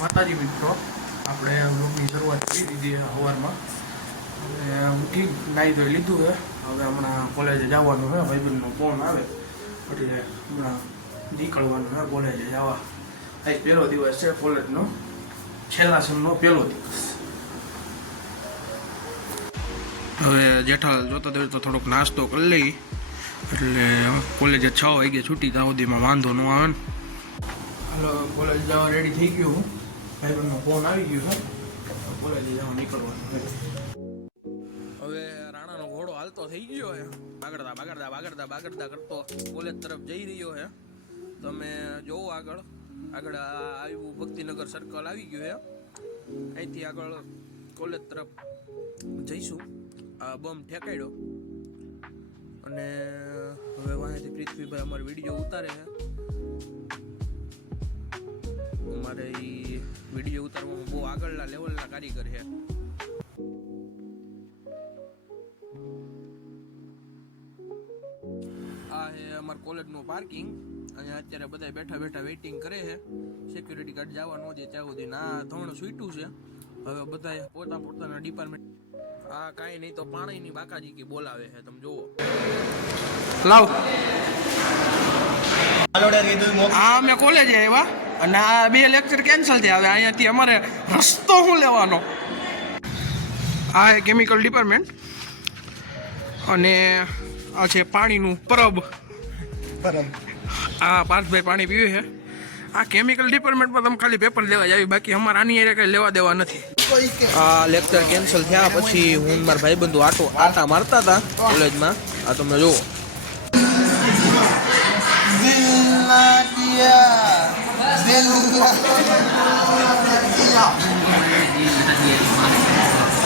માતાજી મિત્રો, આપણે વ્લોગની શરૂઆત કરી દીધી સવારમાં. ઉઠી નાહી ધોઈ લીધું છે. હવે હમણાં કોલેજે જવાનું છે. ભાઈબંધનો ફોન આવે એટલે હમણાં નીકળવાનું છે કોલેજે જવા. આજ પહેલો દિવસ છે કોલેજનો, છેલ્લા સેમનો પહેલો દિવસ. હવે જેઠાલાલ જોતા તો થોડોક નાસ્તો કરી લઈ એટલે કોલેજે 6 વાગે છૂટી ત્યાં સુધીમાં વાંધો ન આવે ને. હાલો, કોલેજ જવા રેડી થઈ ગયો હું. ભાઈબંધનો ફોન આવી ગયો છે, કોલેજે જવા નીકળવાનું છે. હવે રાણાનો ઘોડો હાલતો થઈ ગયો છે, બાગડતા કરતો કોલેજ તરફ જઈ રહ્યો છે. તમે જોવો આગળ આવ્યું ભક્તિનગર સર્કલ આવી ગયું છે. અહીંથી આગળ કોલેજ તરફ જઈશું. આ બમ ઠેકાડ્યો અને હવે વાંથી પૃથ્વીભાઈ અમારો વિડીયો ઉતારે છે. અમારે એ વિડીયો ઉતારવામાં બહુ આગળના લેવલના કારીગર છે. આ છે અમારા કોલેજનું પાર્કિંગ. અહીંયા અત્યારે બધા બેઠા વેઇટિંગ કરે છે. સિક્યુરિટી ગાર્ડ જવા ન દે ત્યાં સુધી. ના ધોરણ છૂટ્યું છે. હવે બધા પોતાના ડિપાર્ટમેન્ટ. આ કાંઈ નહીં તો પાણીની બાકાજી કી બોલાવે છે, તમે જુઓ. લાવ હા, અમે કોલેજે આવ્યા અને આ 2 લેક્ચર કેન્સલ થયા. હવે અહીંયાથી અમારે રસ્તો શું લેવાનો? આ કેમિકલ ડિપાર્ટમેન્ટ અને આ છે પાણીનું પરબ. આ પાર્થભાઈ પાણી પીવે છે. આ કેમિકલ ડિપાર્ટમેન્ટમાં તમે ખાલી પેપર લેવા જાવી, બાકી અમારે આની એરે કંઈ લેવા દેવા નથી. આ લેક્ચર કેન્સલ થયા પછી હું મારા ભાઈબંધુ આટા મારતા હતા કોલેજમાં. આ તમે જુઓ.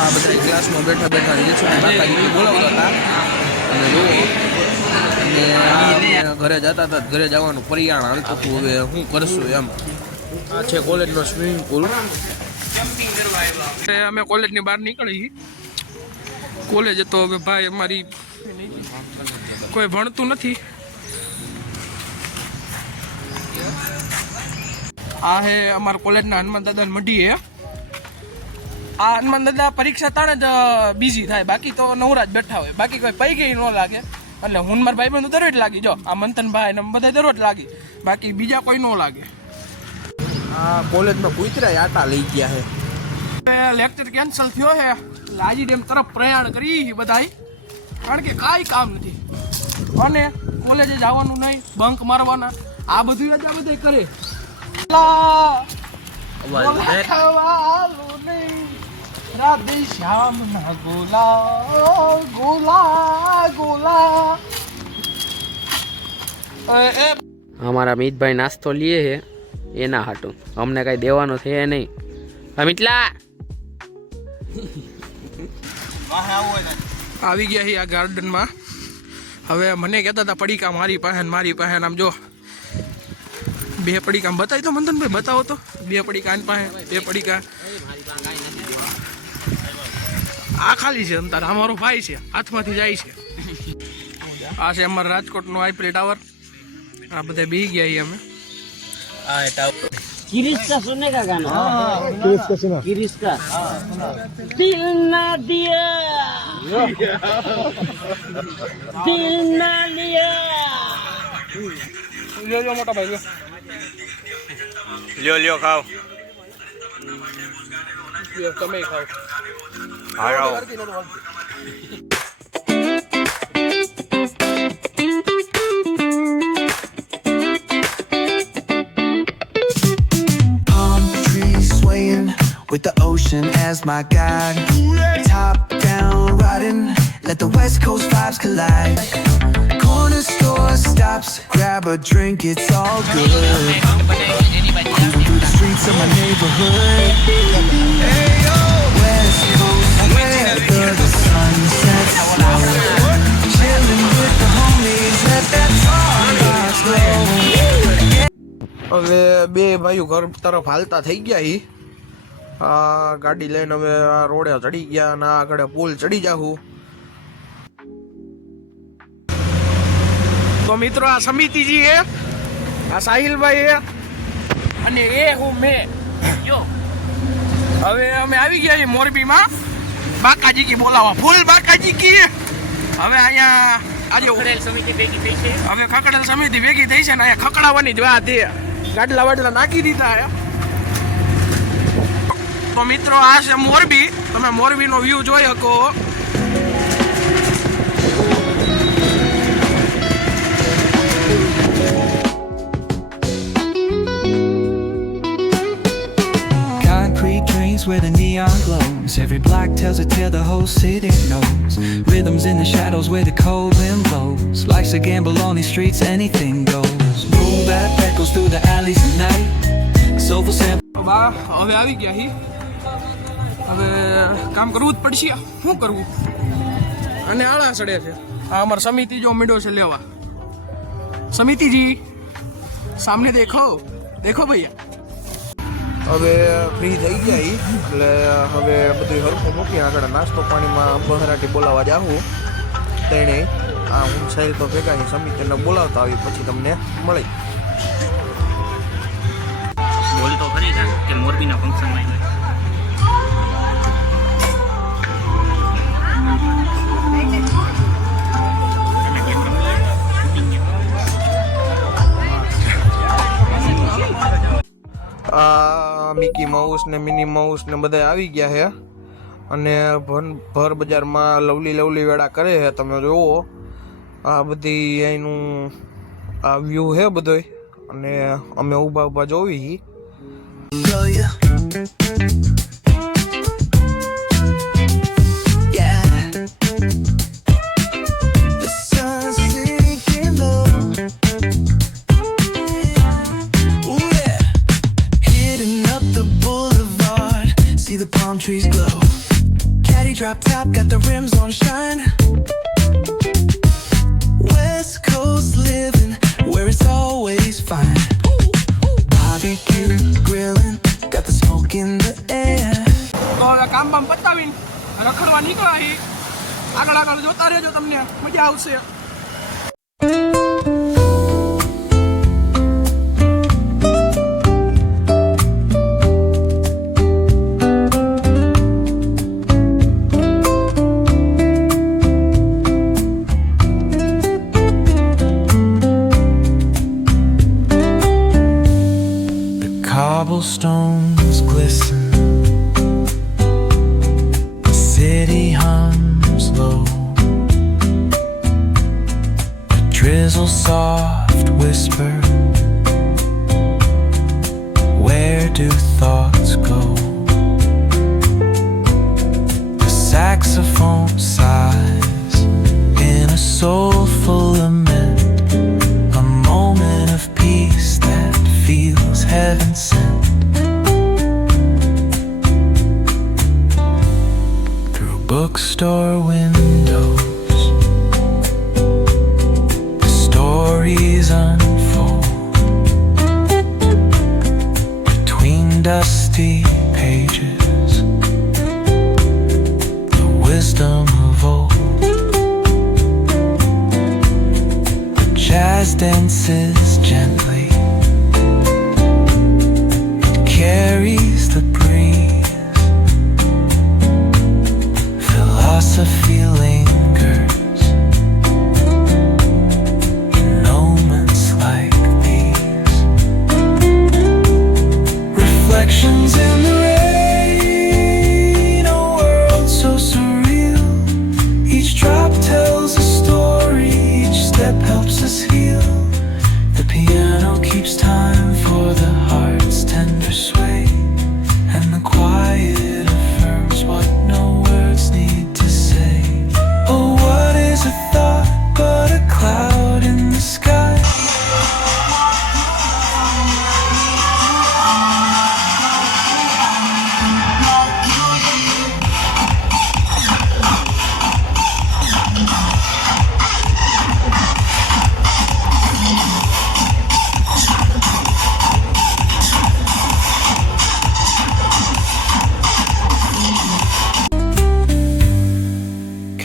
આ બધા ક્લાસમાં બેઠા રીલ્સોની બાકાજી બોલાવતા હતા અને જુઓ. અને ઘરે જતા હતા, ઘરે જવાનું પરિયાણ હાલતું હતું. હવે શું કરશું એમ. આ છે કોલેજનો સ્વિમિંગ પુલ. અમે કોલેજની બહાર નીકળી. કોલેજ તો હવે ભાઈ અમારી કોઈ ભણતું નથી. આ હે અમારા કોલેજના હનુમાન દાદાની મઢી હે. આ હનુમાન દાદા પરીક્ષા તાણે જ બિઝી થાય, બાકી તો નવરા જ બેઠા હોય. બાકી કોઈ પૈકી ન લાગે. એટલે હું મારા ભાઈબંધુ દરરોજ લાગી. જો આ મંથનભાઈ ને બધા દરરોજ લાગી, બાકી બીજા કોઈ ન લાગે. આ કોલેજમાં કુતરા આટા લઈ ગયા છે. લેક્ચર કેન્સલ થયો છે. લાજી ડેમ તરફ પ્રયાણ કરી બધા, કારણ કે કાંઈ કામ નથી અને કોલેજે જવાનું નહીં, બંક મારવાના. આ બધું જ આ બધા કરે. રાધે શ્યામ ના ગોલા. અમારા મિતભાઈ નાસ્તો લીએ છે એના હાટું. અમને કઈ દેવાનું છે નહીં. મિતલા આવી ગયા છે આ ગાર્ડનમાં. હવે મને કહેતા હતા પડીકા મારી પાસે. આમ જો 2 પડીકા બતાવી તો મંથનભાઈ, બતાવો તો. 2 પડીકા આની પાસે, 2 પડીકા આ ખાલી છે. અંતર અમારો ભાઈ છે, હાથમાંથી જાય છે. આ છે અમારા રાજકોટનો આઈપીએલ ટાવર. આ બધા બી ગયા છીએ અમે. किरिश का सुनने का गाना? किरिश का सुना? किरिश का दिल ना दिया, दिल ना लिया. લ્યો મોટા ભાઈ, લ્યો ખાઓ. તમે ખાઓ. હાલો. With the ocean as my guide, top down riding, let the west coast vibes collide. Corner store stops, grab a drink, it's all good. Cruising through the streets of my neighborhood. Hey yo, west coast where the sun sets slow. Chilling with the homies, let that sunrise glow. હવે 2 ભાઈઓ ઘર તરફ હાલતા થઈ ગયા હી. આ ગાડી લઈને હવે આ રોડે ચડી ગયા અને આગળ પુલ ચડી જાઉં. તો મિત્રો આ સમિતિજી હે, આ સાહિલભાઈ હે અને એ હું મેં. હવે અમે આવી ગયા છીએ મોરબીમાં બાકાજી કી બોલાવા ફૂલ બાકાજી કી. હવે અહીંયા આજે ખકડેલ સમિતિ ભેગી થઈ છે. હવે ખકડેલ સમિતિ ભેગી થઈ છે ને અહીંયા ખકડાવવાની જ વાત છે. ગાડલા વાડલા નાખી દીધા હે. તો મિત્રો આ છે મોરબી. તમે મોરબીનો વ્યૂ જોઈ શકો. Concrete drains where the neon glows. Every block tells a tale the whole city knows. Rhythms in the shadows where the cold wind blows. Life's a gamble on these streets, anything goes. Boom bap echoes through the alleys at night. Soulful sample. હવે આવી ગયા હી. હવે કામ કરવું જ પડશે. શું કરવું? અને આળા સડે છે. આ અમાર સમિતિ જો મીડો છે લેવા. સમિતિ જી સામને દેખો દેખો ભૈયા. હવે ફ્રી થઈ ગયા હી એટલે હવે બધું હરખું મૂકી આગળ નાસ્તો પાણીમાં બહરાટી બોલાવવા જાવું. તેણે આ હું સાહેલ તો ભેગા સમિતિને બોલાવતા આવી પછી તમને મળી. બોલ તો ખરી છે કે મોરબીના ફંક્શનમાં આવ્યો. આ મિકી માઉસ ને મિની માઉસ ને બધા આવી ગયા છે અને ભર બજારમાં લવલી વેળા કરે છે. તમે જોવો આ બધી અહીંનું આ વ્યૂ છે બધોય અને અમે ઊભા જોવી. The palm trees glow. Caddy drop top, got the rims on shine. West Coast living, where it's always fine. Barbecue, grilling, got the smoke in the air. તો કામ બામ પતાવીને રખડવા નીકળ્યા હી. આગળ જોતા રહેજો, તમને મજા આવશે. Cobblestones glisten, the city hums low, a drizzle soft whisper, where do thoughts go? The saxophone sighs in a soulful lament, a moment of peace that feels heaven sent. Bookstore windows, the stories unfold between dusty pages, the wisdom of old. The jazz dances gently, it carries the breeze. Philosophy lingers in moments like these. Reflections in the rain, a world so surreal. Each drop tells a story, each step helps us heal. The piano keeps time for the heart's tender sway, and the quiet affirms what no words need to say. Oh, what is a thought but a cloud in the sky?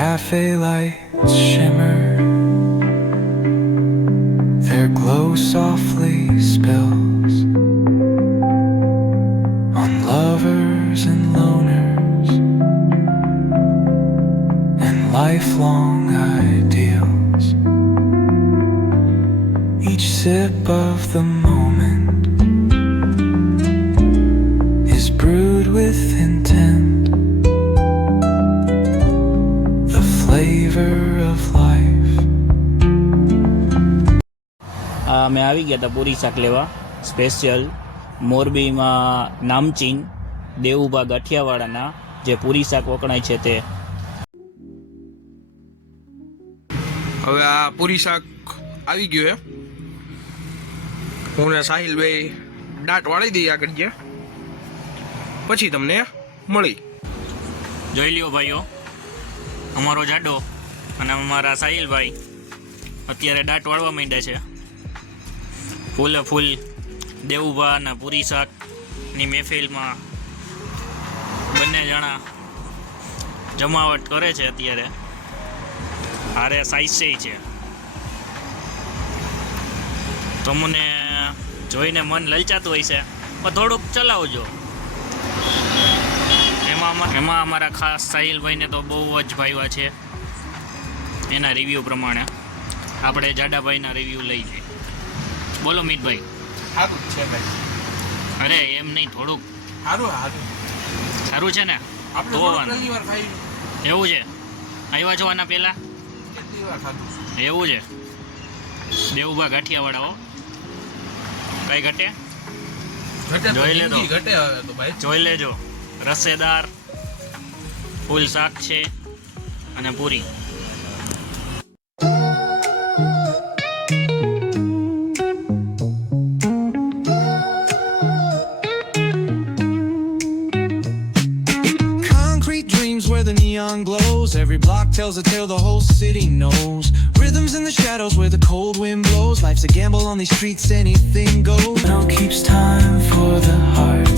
Cafe lights shimmer, their glow softly spills Each sip of the moment is brewed with intent. The flavor of life. અમે આવી ગયા હતા પૂરી શાક લેવા special મોરબીમાં નામચીન દેવુભા ગાંઠિયાવાડાના જે પૂરી શાક વખણાય છે તે. હવે આ પૂરી શાક આવી ગયું હે. હું ને સાહિલભાઈ દાંત વાળી દઈએ આગળ ગયા પછી તમને મળી. જોઈ લ્યો ભાઈઓ, અમારો જાડો અને અમારા સાહિલભાઈ અત્યારે દાંત વાળવા માંડ્યા છે. ફૂલે ફૂલ દેવુભા અને પૂરી શાકની મહેફિલમાં બંને જણા જમાવટ કરે છે અત્યારે. હારે સાઈઝ છે. તમને જોઈને મન લલચાતું હોય છે પણ થોડુંક ચલાવજો. એમાં અમારા ખાસ સાહિલભાઈને તો બહુ જ ભાઈવા છે. એના રિવ્યૂ પ્રમાણે આપણે જાડાભાઈના રિવ્યૂ લઈ જઈએ. બોલો મીતભાઈ. સારું છે ભાઈ. અરે એમ નહીં, થોડુંક સારું છે ને? આપણે તો પહેલી વાર ખાઈ એવું છે? આવ્યા છો આના પહેલાં? કેટલી વાર ખાધું? એવું છે? દેવુભા ગાંઠિયાવાળાઓ કઈ ઘટે? જોઈ લેજો. ઘટે હવે તો ભાઈ. જોઈ લેજો, રસેદાર ફૂલ શાક છે અને પૂરી. Concrete dreams where the neon glows. Every block tells a tale the whole city knows. Rhythms in the shadows where the cold wind blows. Life's a gamble on these streets, anything goes. Now keeps time for the heart